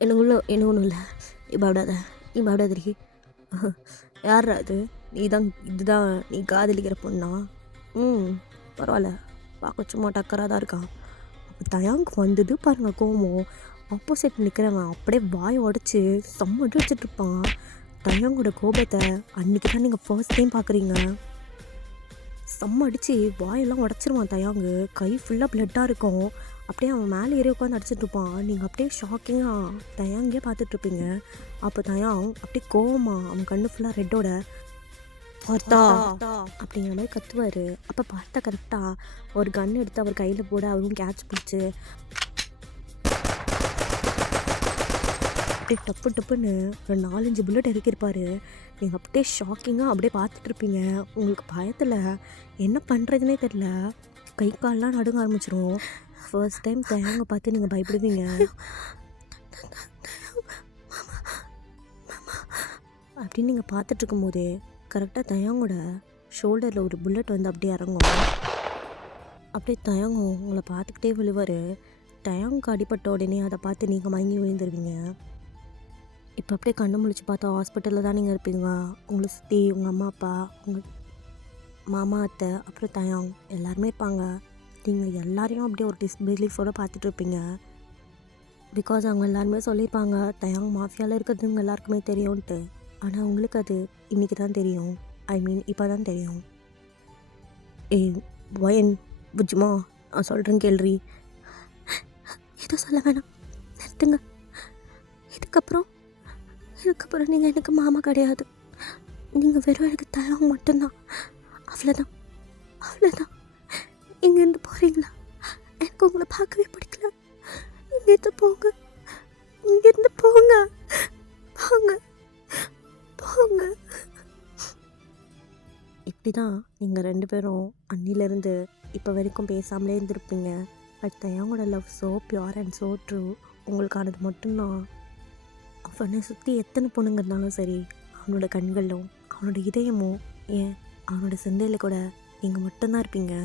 எனக்கு ஒன்றும் இல்லை, நீ பயப்படாதடி. யார் அது? இதுதான் நீ காதலிக்கிற பொண்ணா? பரவாயில்ல, பார்க்க சும்மா டக்கராக தான் இருக்கான். அப்போ தயாங்கு வந்தது பாருங்க கோவம். ஆப்போசிட் நிற்கிறவன் அப்படியே வாய் உடச்சி செம்ம அடி வச்சிட்ருப்பான். தயாங்கோட கோபத்தை அன்றைக்கி தான் நீங்கள் ஃபர்ஸ்ட் டைம் பார்க்குறீங்க. செம்ம அடித்து வாயெல்லாம் உடச்சிருவான் தயாங்கு. கை ஃபுல்லாக ப்ளட்டாக இருக்கும். அப்படியே அவன் மேலே ஏறி உட்காந்து அடிச்சிட்ருப்பான். நீங்கள் அப்படியே ஷாக்கிங்காக தயாங்கே பார்த்துட்ருப்பீங்க. அப்போ தயாங் அப்படியே கோவமா அவன் கண்ணு ஃபுல்லாக ரெட்டோட பார்த்தா அப்படிங்கிற மாதிரி கத்துவார். அப்போ பார்த்தா கரெக்டாக ஒரு கன் எடுத்து அவர் கையில் போட அவரும் கேட்ச் பிடிச்சி அப்படியே டப்புன்னு ஒரு 4-5 புல்லட் இறக்கியிருப்பார். நீங்கள் அப்படியே ஷாக்கிங்காக அப்படியே பார்த்துட்ருப்பீங்க. உங்களுக்கு பயத்தில் என்ன பண்ணுறதுனே தெரில. கை கால்லாம் நடுங்க ஆரம்பிச்சிரும். ஃபர்ஸ்ட் டைம் தயாங்க பார்த்து நீங்கள் பயப்படுவீங்க. அப்படின்னு நீங்கள் பார்த்துட்ருக்கும் போதே கரெக்டாக தயாங்கோட ஷோல்டரில் ஒரு புல்லட் வந்து அப்படியே இறங்கும். அப்படியே தயங்கும் உங்களை பார்த்துக்கிட்டே விழுவார். தயங்கு அடிப்பட்ட உடனே அதை பார்த்து நீங்கள் மயங்கி விழுந்துருவீங்க. இப்போ அப்படியே கண்ணை முழிச்சு பார்த்தா ஹாஸ்பிட்டலில் தான் நீங்கள் இருப்பீங்க. உங்களை சுற்றி உங்கள் அம்மா அப்பா, உங்கள் மாமா அத்தை, அப்புறம் தயாங் எல்லாருமே இருப்பாங்க. நீங்கள் எல்லாரையும் அப்படியே ஒரு டிஸ்பிலீஃபோடு பார்த்துட்டு இருப்பீங்க. பிகாஸ் அவங்க எல்லாருமே சொல்லியிருப்பாங்க தயாங் மாஃபியாவில் இருக்கிறது உங்கள் எல்லாருக்குமே தெரியும்ன்ட்டு. ஆனால் உங்களுக்கு அது இன்றைக்கி தான் தெரியும். இப்போ தான் தெரியும். வயன் புஜ்மா, நான் சொல்கிறேன் கேள்றி. எதுவும் சொல்ல வேணாம், நிறுத்துங்க. இதுக்கப்புறம் நீங்கள் எனக்கு மாமா கிடையாது. நீங்கள் வெறும் எனக்கு தயாங் மட்டும்தான். அவ்வளோதான். இங்கேருந்து போகிறீங்களா? எனக்கு உங்களை பார்க்கவே பிடிக்கல. இங்கேருந்து போங்க. இப்படி தான் நீங்கள் 2 பேரும் அன்னிலேருந்து இப்போ வரைக்கும் பேசாமலே இருந்திருப்பீங்க. பட் தயாங்கோட love so pure and so true. உங்களுக்கானது மட்டும்தான். அவனை சுற்றி எத்தனை பொண்ணுங்க இருந்தாலும் சரி, அவனோட கண்களும் அவனோட இதயமும் ஏன் அவனோட சிந்தையில் கூட நீங்கள் மட்டும்தான் இருப்பீங்க.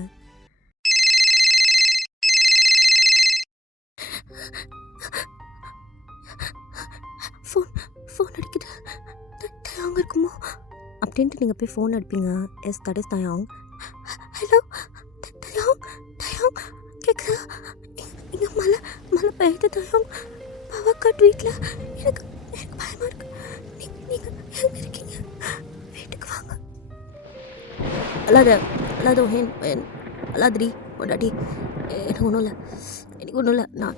ஃபோன் அடிக்குது. தயாங் இருக்குமோ அப்படின்ட்டு நீங்கள் போய் ஃபோன் அடிப்பீங்க. எஸ், தட் இஸ் தயாங். ஹலோ தயாங் கேட்குதா? இங்கே மழை பெய்யுது தயாங். பவர்கட் வீட்டில் எனக்கு பயமாக இருக்கு. நீங்கள் எங்கே இருக்கீங்க? வீட்டுக்கு வாங்க. அல்லாத ஓஹேன் அல்லாதிரி பொண்டாட்டி. எனக்கு ஒன்றும் இல்லை. நான்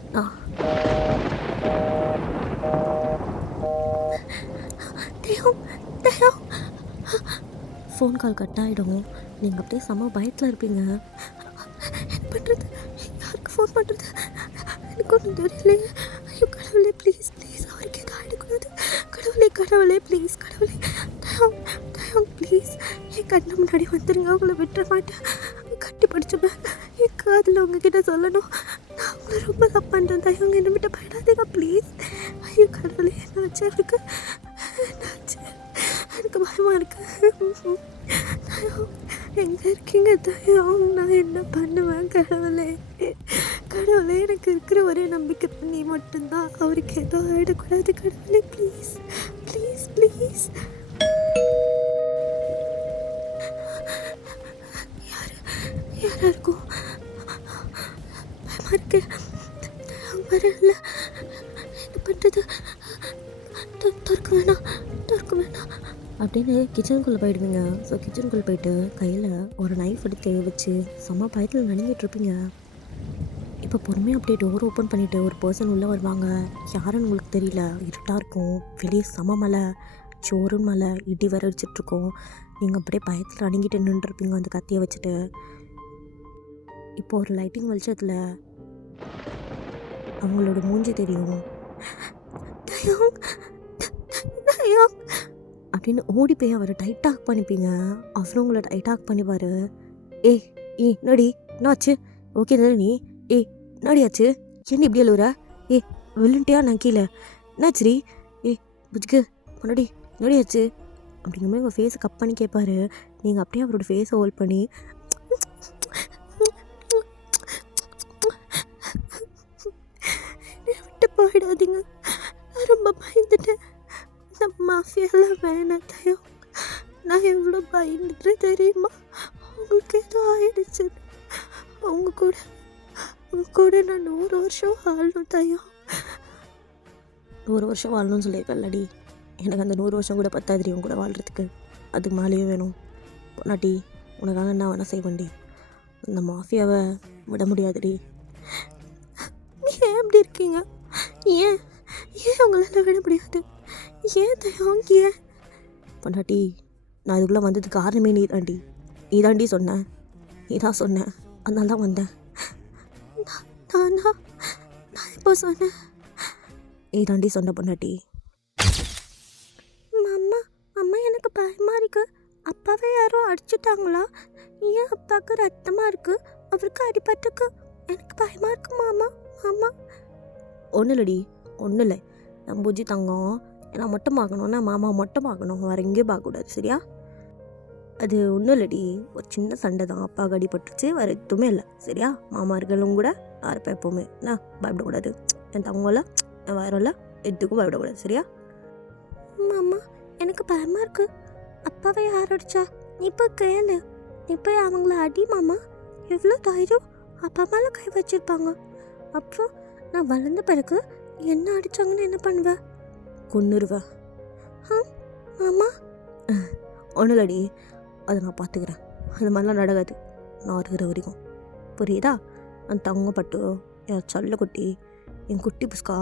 ஃபோன் கால் கட் ஆகிடும். நீங்கள் அப்படியே செம்ம பயத்தில் இருப்பீங்க. பண்ணுறது? யாருக்கு ஃபோன் பண்ணுறது? எனக்கு ஒன்றும் தெரியலையே. ஐயோ கடவுளே, ப்ளீஸ் ப்ளீஸ் அவருக்கு எதுவும் ஆகிடக்கூடாது. கடவுளே கடவுளே, ப்ளீஸ் கடவுளே, தயம் தயம் ப்ளீஸ் என் கண்ணு முன்னாடி வந்துடுங்க. உங்களை விட்டுற மாட்டேன். கட்டி பிடிச்சுப்பேன். என் காதில் உங்ககிட்ட சொல்லணும். நான் உங்களை ரொம்ப லவ் பண்ணுறேன். தயவுங்க என்னை விட்டு போயிடாதீங்க ப்ளீஸ். ஐயோ கடவுளே, என்ன வச்சு இருக்கு? என்னாச்சு? எனக்கு பயமாக இருக்கு. தயம் எங்கே இருக்கீங்க? தயம் நான் என்ன பண்ணுவேன்? கடவுளே கடவுளே, எனக்கு இருக்கிற ஒரே நம்பிக்கை நீ மட்டும்தான். அவருக்கு எதுவும் ஆகிடக்கூடாது. கடவுளே ப்ளீஸ் ப்ளீஸ் ப்ளீஸ். யாராக இருக்கும்? பயமாக இருக்கு. வரல, என்ன பண்ணுறது? திறக்க வேணாம், திறக்க வேணாம் அப்படின்னு கிச்சனுக்குள்ளே போயிடுவீங்க. ஸோ கிச்சனுக்குள்ளே போயிட்டு கையில் ஒரு நைஃப் எடுத்து வச்சு செம்ம பயத்தில் நடுங்கிட்டு இருப்பீங்க. இப்போ பொறுமையாக அப்படியே டோர் ஓப்பன் பண்ணிவிட்டு ஒரு பர்சன் உள்ளே வருவாங்க. யாருன்னு உங்களுக்கு தெரியல. இருட்டாக இருக்கும். வெளியே செம மலை, சோறும் மலை, இடி வர அடிச்சிட்ருக்கோம். நீங்கள் அப்படியே பயத்தில் நடுங்கிட்டு நின்றுருப்பீங்க அந்த கத்தியை வச்சுட்டு. இப்போ ஒரு லைட்டிங் வெளிச்சத்தில் அவங்களோட மூஞ்சி தெரியும். தயம் தயம் அப்படின்னு ஓடி போய் அவரை டைட்டாக பண்ணிப்பீங்க. அப்புறம் உங்களை டைட்டாக பண்ணிப்பார். ஏய் ஏய் நடி, என்னாச்சு? ஓகே தானே நீ? ஏய் நடியாச்சு? என்ன இப்படி அழுவுற? ஏய் வில்லுன்ட்டியா? நான் கீழே என்னாச்சுரி? ஏய் புஜ்கு முன்னாடி நடியாச்சு அப்படிங்கிற மாதிரி உங்கள் ஃபேஸை கப் பண்ணி கேட்பாரு. நீங்கள் அப்படியே அவரோட ஃபேஸை ஹோல்ட் பண்ணி விட்டு போயிடாதீங்க, நான் ரொம்ப பயந்துட்டேன். நம்ம மாஃபியாலாம் வேணாம் தயம். நான் எவ்வளோ பயந்துட்டு தெரியுமா? உங்களுக்கு ஏதோ ஆயிடுச்சு. உங்க கூட நான் 100 வருஷம் வாழணும் தயம். 100 வருஷம் வாழணும்னு சொல்லியிருக்கல்லடி. எனக்கு அந்த 100 வருஷம் கூட பத்தாதிரி உங்க கூட வாழ்கிறதுக்கு. அதுக்கு மேலேயே வேணும். பொண்ணாட்டி உனக்காக என்ன வேணால் செய்வேன்டி. இந்த மாஃபியாவை விட முடியாதுடி. ஏன் எப்படி இருக்கீங்க? ஏன் உங்களால் விட முடியாது? ஏன் தயம்? ஏன் பொண்டாட்டி? நான் இதுக்குள்ளே வந்ததுக்கு காரணமே நீ தாண்டி. நீ தாண்டி சொன்னேன். நீ தான் சொன்னேன், அதனால தான் வந்தேன். நான் இப்போ சொன்னேன். நீ தாண்டி சொன்ன பொண்டாட்டி. அம்மா எனக்கு பயமாக இருக்கு. அப்பாவை யாரோ அடிச்சுட்டாங்களா? ஏன் அப்பாவுக்கு ரத்தமாக இருக்கு? அவருக்கு அடிபட்டுருக்கு. எனக்கு பயமாக இருக்கு மாமா. ஒன்றும் இல்லடி, ஒன்றும் இல்லை. நம்ம பூஜி தங்கம், ஏன்னா மொட்டை பார்க்கணுன்னா மாமா மொட்டை பார்க்கணும், வேறு எங்கேயும் பார்க்கக்கூடாது சரியா? அது ஒன்றும் இல்லடி, ஒரு சின்ன சண்டை தான். அப்பாவுக்கு அடிபட்டுருச்சு, வேறு எதுவுமே இல்லை சரியா? மாமா இருக்கலும் கூட நான் இருப்பேன் எப்போவுமே. என்ன பயப்படக்கூடாது. என் தங்கம்ல என் வயரில் எதுக்கும் பயப்படக்கூடாது சரியா? மாமா எனக்கு பயமாக இருக்கு. அப்பாவை யார் அடிச்சா? நீ போய் கேளு. நீ போய் அவங்கள அடி மாமா. எவ்வளோ தைரியம்! அப்பா மேலே கை வச்சிருப்பாங்க. அப்புறம் நான் வளர்ந்த பிறகு என்ன அடித்தாங்கன்னு என்ன பண்ணுவேன்? கொன்னுருவேன். மாமா ஒன்றும் இல்லடி, அதை நான் பார்த்துக்கிறேன். அது மாதிரிலாம் நடக்காது நான் இருக்கிற வரைக்கும், புரியுதா? அந்த தங்க பட்டு என் சல்ல குட்டி, என் குட்டி புஸ்கா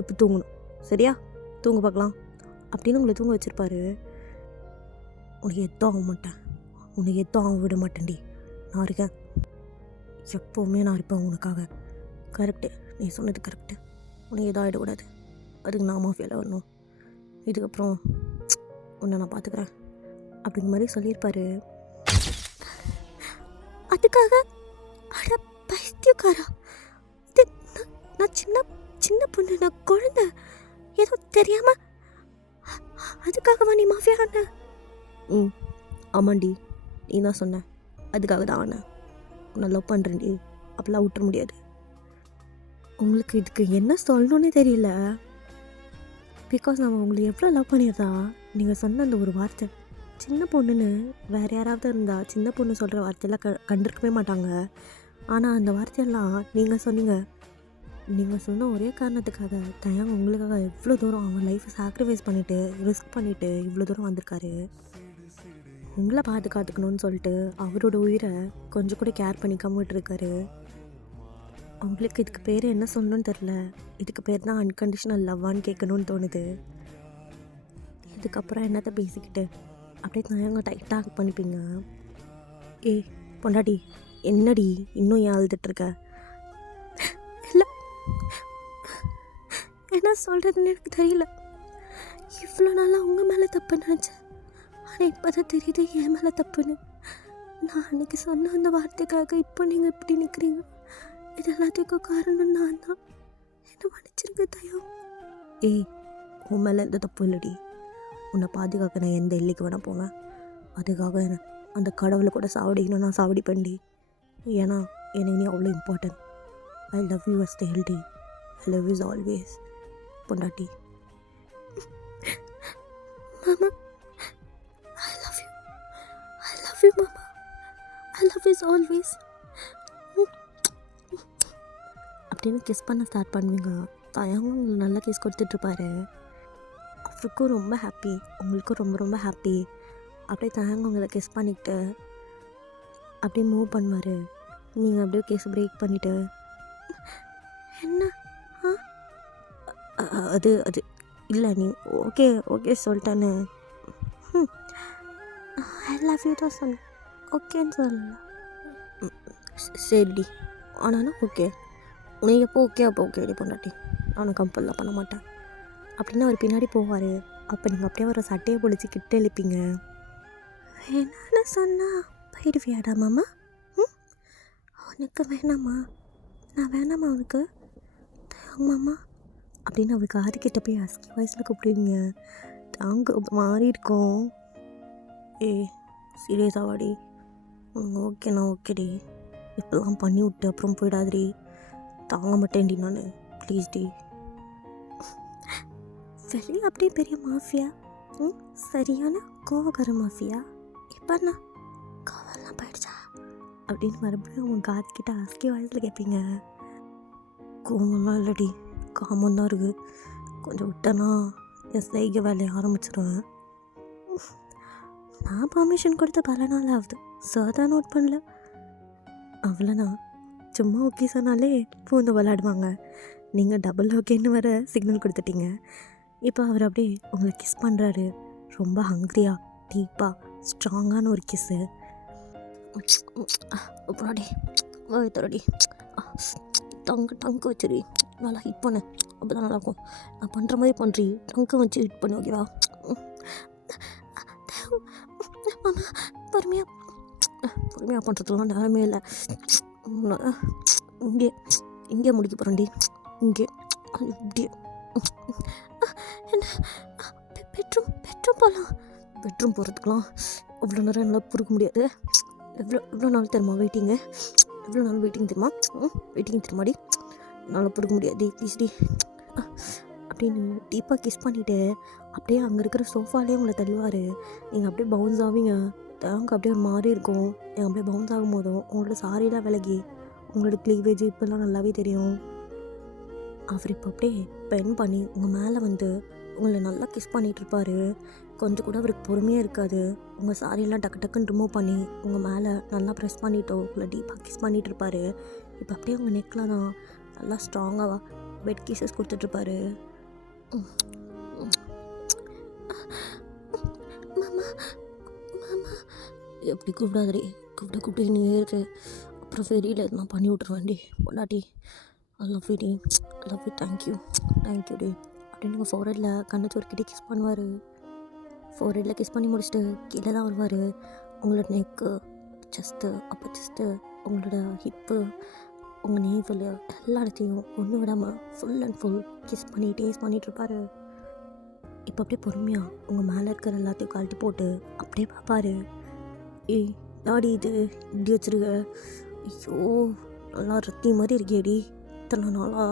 இப்போ தூங்கணும் சரியா? தூங்க பார்க்கலாம் அப்படின்னு உங்களை தூங்க வச்சுருப்பாரு. உனக்கு எதுவும் ஆக மாட்டேன், உனக்கு எதுவும் ஆக விட மாட்டேன்டி. நான் இருக்கேன், எப்போவுமே நான் இருப்பேன் உனக்காக. கரெக்டு, நீ சொன்னது கரெக்டு. உனக்கு எதுவும் ஆகிடக்கூடாது. அதுக்கு நான் மாஃபியாவில் வரணும். இதுக்கப்புறம் உன்னை நான் பார்த்துக்கிறேன் அப்படிங்கிற மாதிரி சொல்லியிருப்பாரு. அதுக்காக அட பைத்தியக்காரா, இது நான் சின்ன பொண்ணு, நான் குழந்தை, ஏதோ தெரியாம அதுக்காகவா நீ மாஃபியா ஆன? ஆமாண்டி, நீ தான் சொன்ன, அதுக்காக தான் ஆனேன். உன்னை லவ் பண்ணுறேன்டி, அப்பெல்லாம் விட்டுற முடியாது. உங்களுக்கு இதுக்கு என்ன சொல்லணுன்னே தெரியல. பிகாஸ் நான் உங்களை எவ்வளோ லவ் பண்ணியிருந்தா நீங்கள் சொன்ன அந்த ஒரு வார்த்தை, சின்ன பொண்ணுன்னு வேறு யாராவது இருந்தால் சின்ன பொண்ணு சொல்கிற வார்த்தையெல்லாம் கண்டிருக்கவே மாட்டாங்க. ஆனால் அந்த வார்த்தையெல்லாம் நீங்கள் சொன்னீங்க. நீங்கள் சொன்ன ஒரே காரணத்துக்காக தயம் உங்களுக்காக எவ்வளோ தூரம் அவன் லைஃப்பை சாக்ரிஃபைஸ் பண்ணிவிட்டு ரிஸ்க் பண்ணிவிட்டு இவ்வளோ தூரம் வந்திருக்காரு. உங்களை பாதுகாத்துக்கணும்னு சொல்லிட்டு அவரோட உயிரை கொஞ்சம் கூட கேர் பண்ணிக்காம விட்டுருக்காரு. அவங்களுக்கு இதுக்கு பேர் என்ன சொல்லணும்னு தெரில. இதுக்கு பேர் தான் அன்கண்டிஷனல் லவ்வான்னு கேட்கணும்னு தோணுது. இதுக்கப்புறம் என்னத்தை பேசிக்கிட்டு அப்படியே தயங்க டைட்டாக பண்ணிப்பீங்க. ஏய் பொண்டாட்டி, என்னடி இன்னும் ஏன் அழுதுட்ருக்க? இல்லை, என்ன சொல்கிறதுன்னு எனக்கு தெரியல. இவ்வளோ நாளாக உங்கள் மேலே தப்பு நினச்சேன். ஆனால் இப்போ தான் தெரியுது என் மேலே தப்புன்னு. நான் அன்றைக்கி சொன்ன அந்த வார்த்தைக்காக இப்போ நீங்கள் இப்படி நிற்கிறீங்க. இது எல்லாத்துக்கும் காரணம் நான் தான். என்ன மன்னிச்சிருங்க தயா. ஏய், உன் மேலே எந்த தப்பு இல்லடி. உன்னை பாதுகாக்க நான் எந்த எல்லைக்கு வேணால் போவேன். அதுக்காக அந்த கடவுளை கூட சாவடிக்கணும், நான் சாவடிப்பேன்டி. ஏன்னா எனக்கு நீ அவ்வளோ important. I love you as the healthy. I love use always பொண்டாட்டி. மாமா, I love you. I love you மாமா. ஐ லவ் யூஸ் ஆல்வேஸ் அப்படின்னு கிஸ் பண்ண ஸ்டார்ட் பண்ணுவீங்க. தயாவும் உங்களுக்கு நல்லா கிஸ் கொடுத்துட்ருப்பாரு. அவருக்கும் ரொம்ப ஹாப்பி, உங்களுக்கும் ரொம்ப ரொம்ப ஹாப்பி. அப்படியே தயாங்க உங்களை கிஸ் பண்ணிக்கிட்டு அப்படியே மூவ் பண்ணுவார். நீங்கள் அப்படியே கேஸ் பிரேக் பண்ணிவிட்டு என்ன அது அது இல்லை நீ ஓகே ஓகே சொல்லிட்டேன்னு ஐ லவ் யூ தான் சொன்னேன், ஓகேன்னு சொல்லல. சரிடி, ஆனாலும் ஓகே. உனக்கு எப்போ ஓகே அப்போ ஓகே பொண்டாட்டி. அவனை கம்பல்லாம் பண்ண மாட்டேன் அப்படின்னு அவர் பின்னாடி போவார். அப்போ நீங்கள் அப்படியே ஒரு சட்டையை பிடிச்சி கிட்ட எழுப்பீங்க. என்னன்னு சொன்னா போயிடுவியாடா மாமா? அவனுக்கு வேணாமா? நான் வேணாமா அவனுக்கு? மாமா அப்படின்னு அவருக்கு ஆறுக்கிட்ட போய் அஸ்கி வாய்ஸில் கூப்பிடுவீங்க. தாங்க மாறி இருக்கும். சீரியஸாக வாடி. ஓகேண்ணா ஓகேடி. இப்போலாம் பண்ணி விட்டு அப்புறம் போயிடாதடி. தாங்க மாட்டேன்டி நான், ப்ளீஸ் டி. சரி, அப்படியே பெரிய மாஃபியா. சரியான கோவக்கார மாஃபியா. இப்போண்ணா கோவெல்லாம் போயிடுச்சா அப்படின்னு மறுபடியும் உங்கள் காதுக்கிட்ட அஸ்கி வாய்ஸில் கேட்பீங்க. கோவம்லாம் இல்லடி, காமம் தான் இருக்குது. கொஞ்சம் விட்டேன்னா என் செய்க வேலையை ஆரம்பிச்சிடுவேன். நான் பர்மிஷன் கொடுத்து பல நாள் ஆகுது, சார் தான் நோட் பண்ணல. அவ்வளோனா சும்மா ஓகே சொன்னாலே பூந்து விளையாடுவாங்க. நீங்கள் டபுள் ஓகேன்னு வர சிக்னல் கொடுத்துட்டீங்க. இப்போ அவர் அப்படியே உங்களை கிஸ் பண்ணுறாரு. ரொம்ப ஹங்க்ரியாக டீப்பாக ஸ்ட்ராங்கான ஒரு கிஸ்ஸு. அப்புறம்டி தரடி டங்கு வச்சுடி, நல்லா ஹிட் பண்ணு, அப்போ தான் நல்லாயிருக்கும். நான் பண்ணுற மாதிரி பண்ணுறி, டங்கு வச்சு ஹிட் பண்ணு, ஓகேவா? பொறுமையாக பண்ணுறதுலாம் நேரமே இல்லை. இங்கே முடிக்க போகிறேன்டி. இங்கே இப்படியே என்ன பெட்ரூம் போகலாம். பெட்ரூம் போகிறதுக்கெலாம் அவ்வளோ நேரம் என்னால் பொறுக்க முடியாது. எவ்வளோ நாள் தெரியுமா வெயிட்டிங்கு? எவ்வளோ நாள் வெயிட்டிங் தெரியுமா? வெயிட்டிங் தெரியுமாடி? என்னால் பொறுக்க முடியாது, ப்ளீஸ் டி அப்படின்னு டீப்பாக கிஸ் பண்ணிவிட்டு அப்படியே அங்கே இருக்கிற சோஃபாலே உங்களை தள்ளுவார். நீங்கள் அப்படியே பவுன்ஸ் ஆவீங்க. தேங்க அப்படியே ஒரு மாதிரி இருக்கும். நீங்கள் அப்படியே பவுன்ஸ் ஆகும் போதும் உங்களோட சாரியெலாம் விலகி உங்களோட க்ளீவேஜ் இப்போல்லாம் நல்லாவே தெரியும். அவர் இப்போ அப்படியே பென் பண்ணி உங்கள் மேலே வந்து உங்களை நல்லா கிஸ் பண்ணிகிட்ருப்பார். கொஞ்சம் கூட அவருக்கு பொறுமையாக இருக்காது. உங்கள் சாரியெல்லாம் டக்கு டக்குன்னு ரிமூவ் பண்ணி உங்கள் மேலே நல்லா ப்ரெஸ் பண்ணிட்டோ உங்களை டீப்பாக கிஸ் பண்ணிகிட்ருப்பாரு. இப்போ அப்படியே உங்கள் நெக்கில் தான் நல்லா ஸ்ட்ராங்காக பெட் கீசஸ் கொடுத்துட்ருப்பாரு. மாமா மாமா எப்படி கூப்பிடாதே, கூப்பிட்டு நீ ஏறு. அப்புறம் ஃபெரியில் நான் பண்ணி விட்ருவேன்டி பொண்டாட்டி. ஐ லவ் யூ டி, ஐ லவ் யூ, தேங்க்யூ டி அப்படின்னு நீங்கள் ஃபோர்ஹெட்டில் கண்ணத்து ஒரு கிட்டே கிஸ் பண்ணுவார். ஃபோர்ஹெட்டில் கிஸ் பண்ணி முடிச்சுட்டு கீழே தான் வருவார். உங்களோட நெக்கு, செஸ்ட்டு, அப்போ செஸ்ட்டு, உங்களோட ஹிப்பு, உங்கள் நேவல் எல்லா இடத்தையும் ஒன்று விடாமல் ஃபுல் அண்ட் ஃபுல் கிஸ் பண்ணி டேஸ்ட் பண்ணிகிட்ருப்பார். இப்போ அப்படியே பொறுமையாக உங்கள் மேலே இருக்கிற எல்லாத்தையும் கழட்டி போட்டு அப்படியே பார்ப்பாரு. ஏய் டாடி இது இப்படி வச்சுருக்க, ஐயோ நல்லா ரத்தி மாதிரி இருக்கேடி, இத்தனை நாளாக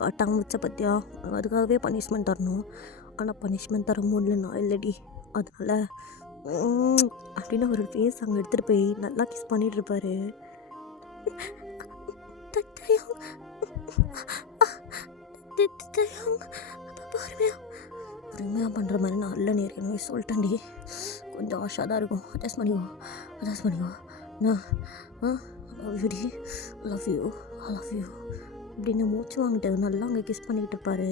காட்டாமல் வச்ச பற்றியா, அதுக்காகவே பனிஷ்மெண்ட் தரணும். ஆனால் பனிஷ்மெண்ட் தர முடியலண்ணா இல்லடி, அதனால் அப்படின்னு ஒரு ஃபேஸ் அங்கே எடுத்துகிட்டு போய் நல்லா கிஸ் பண்ணிகிட்ருப்பாரு. பொறுமையாக பண்ணுற மாதிரி நான் இல்லை ஏற்கனவே சொல்லிட்டேன்டி. கொஞ்சம் ஆஷாக தான் இருக்கும், அட்ஜஸ்ட் பண்ணிக்கோ. நான் லவ் யூ டி, லவ் யூ அப்படின்னு மூச்சு வாங்கிட்டு நல்லா அங்கே கிஸ் பண்ணிக்கிட்டு இருப்பார்.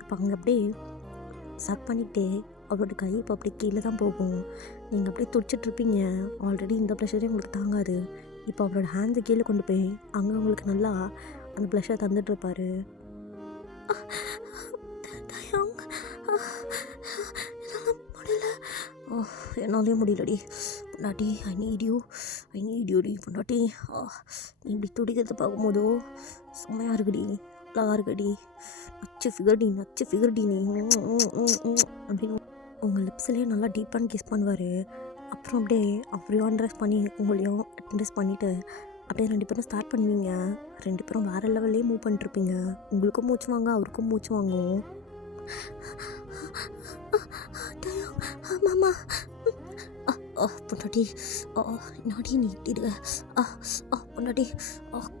இப்போ அங்கே அப்படியே சக் பண்ணிக்கிட்டே அவரோட கை இப்போ அப்படியே கீழே தான் போகும். நீங்கள் அப்படியே துடிச்சிட்ருப்பீங்க. ஆல்ரெடி இந்த ப்ரெஷரே உங்களுக்கு தாங்காது. இப்போ அவரோட ஹேண்ட்ஸை கீழே கொண்டு போய் அங்கே உங்களுக்கு நல்லா அந்த ப்ளஷரை தந்துட்டுருப்பாரு. தயங், என்னால் முடியல. என்னாலே முடியலடி பொண்டாட்டி. ஐ நீட் யூடி பொண்டாட்டி. நீ இப்படி துடிக்கிறத பார்க்கும்போதோ செம்மையாக இருக்குடி, அழகாக இருக்குடி, நச்சு ஃபிகர்டி நீ அப்படின்னு உங்கள் லிப்ஸ்லேயே நல்லா டீப்பான கிஸ் பண்ணுவார். அப்புறம் அப்படியே அவரையும் அண்ட்ரெஸ் பண்ணி உங்களையும் அட்ரெஸ் பண்ணிவிட்டு அப்படியே 2 பேரும் ஸ்டார்ட் பண்ணுவீங்க. 2 பேரும் வேறு லெவல்லே மூவ் பண்ணிட்டுருப்பீங்க. உங்களுக்கும் மூச்சு வாங்க, அவருக்கும் மூச்சு வாங்கும். மாமா பொண்டாட்டி, நாடி நீ இப்படி இருக்க. பொண்டாட்டி,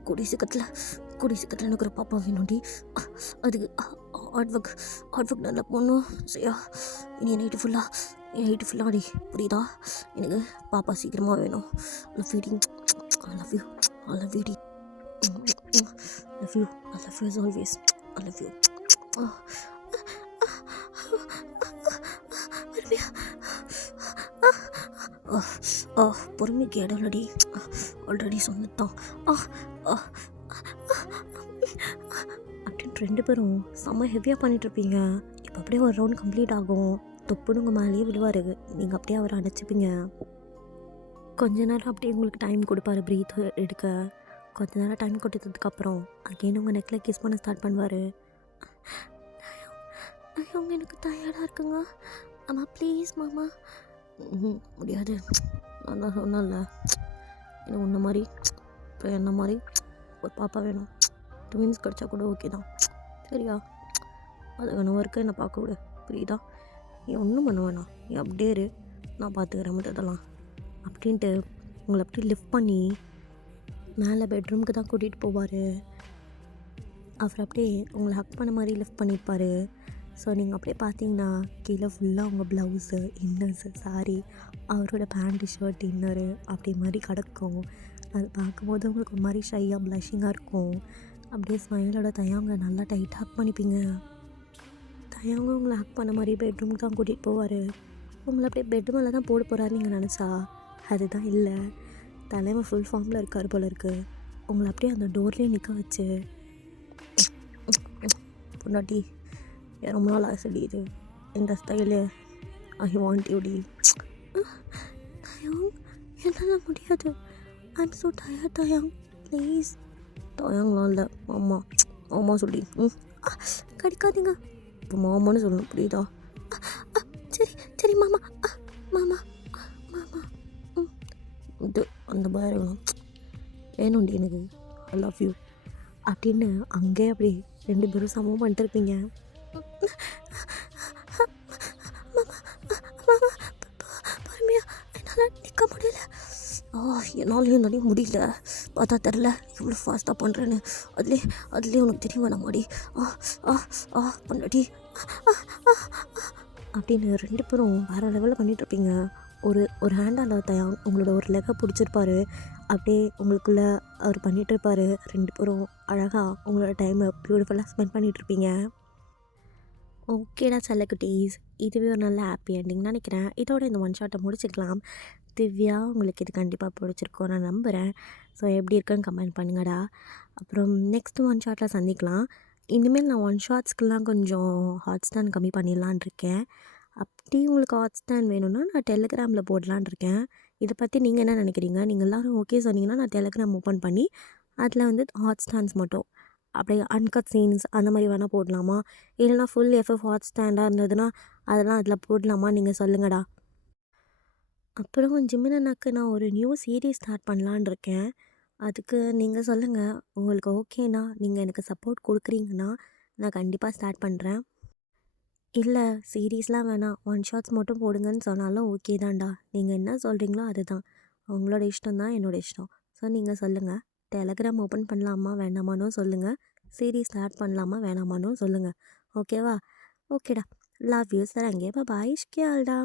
கூடிய சீக்கிரத்தில் எனக்கு ஒரு பாப்பா வேணும்டி. அதுக்கு ஹார்ட் ஒர்க் நல்லா போடணும் சரியா? இனி நைட்டு ஃபுல்லாக அடி புரியுதா? எனக்கு பாப்பா சீக்கிரமாக வேணும். I love you டி. love you as always. I love you. பொறுமைக்கு இடம் இல்லடி, ஆல்ரெடி சொன்னதான் அப்படின்னு 2 பேரும் செம்ம ஹெவியாக பண்ணிகிட்ருப்பீங்க. இப்போ அப்படியே ஒரு ரவுண்ட் கம்ப்ளீட் ஆகும். தொப்புன்னு உங்கள் மேலேயே விழுவார். நீங்கள் அப்படியே அவரை அடைச்சிப்பீங்க. கொஞ்ச நேரம் அப்படியே உங்களுக்கு டைம் கொடுப்பாரு ப்ரீத் எடுக்க. கொஞ்ச நேரம் டைம் கொடுத்ததுக்கப்புறம் அகெயின் உங்கள் நெக்கில் கிஸ் பண்ண ஸ்டார்ட் பண்ணுவார். அவங்க எனக்கு டயர்டாக இருக்குங்க அம்மா, ப்ளீஸ் மாமா. முடியாது, நான் தான் சொன்னேன்ல, எனக்கு உன்ன மாதிரி இப்போ என்ன மாதிரி ஒரு பாப்பா வேணும். ட்வின்ஸ் கிடச்சா கூட ஓகே தான் சரியா? அது வேணும் வரைக்கும் என்னை பார்க்க விடு புரியுதா? நீ ஒன்றும் பண்ண வேணாம், நீ அப்படியே இரு, நான் பார்த்துக்கிறேன் மட்டும் அப்படின்ட்டு உங்களை அப்படியே லிஃப்ட் பண்ணி மேலே பெட்ரூமுக்கு தான் கூட்டிகிட்டு போவார். அவர் அப்படியே உங்களை ஹக் பண்ண மாதிரி லிஃப்ட் பண்ணியிருப்பார். ஸோ நீங்கள் அப்படியே பார்த்தீங்கன்னா கீழே ஃபுல்லாக உங்கள் ப்ளவுஸு, இன்னர்ஸு, சாரீ, அவரோட பேண்ட்டு, ஷர்ட், இன்னரு அப்படி மாதிரி கிடக்கும். அது பார்க்கும்போது உங்களுக்கு ஒரு மாதிரி ஷையாக ப்ளஷிங்காக இருக்கும். அப்படியே ஸ்மைலோட தயங்க நல்லா டைட் ஹக் பண்ணிப்பீங்க. தயங்க உங்களை ஹக் பண்ண மாதிரி பெட்ரூமுக்கு தான் கூட்டிகிட்டு போவார். உங்களை அப்படியே பெட் மேலே தான் போட போகிறாரு நீங்கள் நினச்சா அதுதான் இல்லை, தலைமை ஃபுல் ஃபார்மில் இருக்கார் போல இருக்குது. உங்களை அப்படியே அந்த டோர்லேயே நிற்க வச்சு பொண்டாட்டி ரொம்ப நாள் ஆசைடி இது இந்த ஸ்டைலு ஐ வாண்ட் யூ டி. தயங், என்னால் முடியாது, ஐ எம் ஸோ டயர்ட் தயங் ப்ளீஸ். தயங்கலாம் இல்லை மாமா சொல்லி கடிக்காதீங்க. இப்போ மாமான்னு சொல்லணும் புரியுதா? சரி மாமா மாமா மாமா இது அந்த பயம் வேணும்டி எனக்கு, ஐ லவ் யூ அப்படின்னு அங்கே அப்படி 2 பேரும் சமம் பண்ணிட்டுருப்பீங்க. பொறுமையா என்னால் நிற்க முடியல. என்னாலையும் நிறைய முடியல. பார்த்தா தெரில இவ்வளோ ஃபாஸ்ட்டாக பண்ணுறேன்னு. அதுலேயே உனக்கு தெரியும் வேணாமாடி. பொண்டாட்டி அப்படின்னு 2 பேரும் வேறு லெவலில் பண்ணிகிட்ருப்பீங்க. ஒரு ஹேண்டால் தயார் உங்களோட ஒரு லெக்கை பிடிச்சிருப்பாரு. அப்படியே உங்களுக்குள்ளே அவர் பண்ணிகிட்ருப்பார். 2 பேரும் அழகாக உங்களோட டைமை பியூட்டிஃபுல்லாக ஸ்பெண்ட் பண்ணிகிட்ருப்பீங்க. ஓகேடா செல்லக்குட்டீஸ், இதுவே ஒரு நல்ல ஹாப்பி எண்டிங் நினைக்கிறேன். இதோட இந்த ஒன் ஷாட்டை முடிச்சுக்கலாம். திவ்யா, உங்களுக்கு இது கண்டிப்பாக பிடிச்சிருக்கோம் நான் நம்புகிறேன். ஸோ எப்படி இருக்குன்னு கமெண்ட் பண்ணுங்கடா. அப்புறம் நெக்ஸ்ட் ஒன் ஷாட்டில் சந்திக்கலாம். இனிமேல் நான் ஒன் ஷாட்ஸ்க்கெலாம் கொஞ்சம் ஹாட் ஸ்டாண்ட் கம்மி பண்ணிடலான் இருக்கேன். அப்படி உங்களுக்கு ஹாட் ஸ்டாண்ட் வேணும்னா நான் டெலிகிராமில் போடலான் இருக்கேன். இதை பற்றி நீங்கள் என்ன நினைக்கிறீங்க? நீங்கள் எல்லோரும் ஓகே சொன்னீங்கன்னா நான் டெலிகிராம் ஓப்பன் பண்ணி அதில் வந்து ஹாட் ஸ்டாண்ட்ஸ் மட்டும் அப்படியே அன்கட் சீன்ஸ் அந்த மாதிரி வேணால் போடலாமா? இல்லைனா ஃபுல் எஃப்எஃப் ஹாட் ஸ்டாண்டாக இருந்ததுன்னா அதெல்லாம் அதில் போடலாமா? நீங்கள் சொல்லுங்கடா. அப்புறம் ஜிமினனாக்கு நான் ஒரு நியூ சீரீஸ் ஸ்டார்ட் பண்ணலான் இருக்கேன். அதுக்கு நீங்கள் சொல்லுங்கள். உங்களுக்கு ஓகேனா நீங்கள் எனக்கு சப்போர்ட் கொடுக்குறீங்கன்னா நான் கண்டிப்பாக ஸ்டார்ட் பண்ணுறேன். இல்லை சீரீஸ்லாம் வேணாம், ஒன் ஷாட்ஸ் மட்டும் போடுங்கன்னு சொன்னாலும் ஓகே தான்டா. நீங்கள் என்ன சொல்கிறீங்களோ அதுதான். உங்களோட இஷ்டம் தான் என்னோடய இஷ்டம். ஸோ நீங்கள் சொல்லுங்கள். டெலகிராம் ஓப்பன் பண்ணலாமா வேணாமான்னு சொல்லுங்கள். சீரீஸ் ஸ்டார்ட் பண்ணலாமா வேணாமான்னு சொல்லுங்கள். ஓகேவா? ஓகேடா. Love you sir. அங்கே பாய். ஷ்கியால்டா.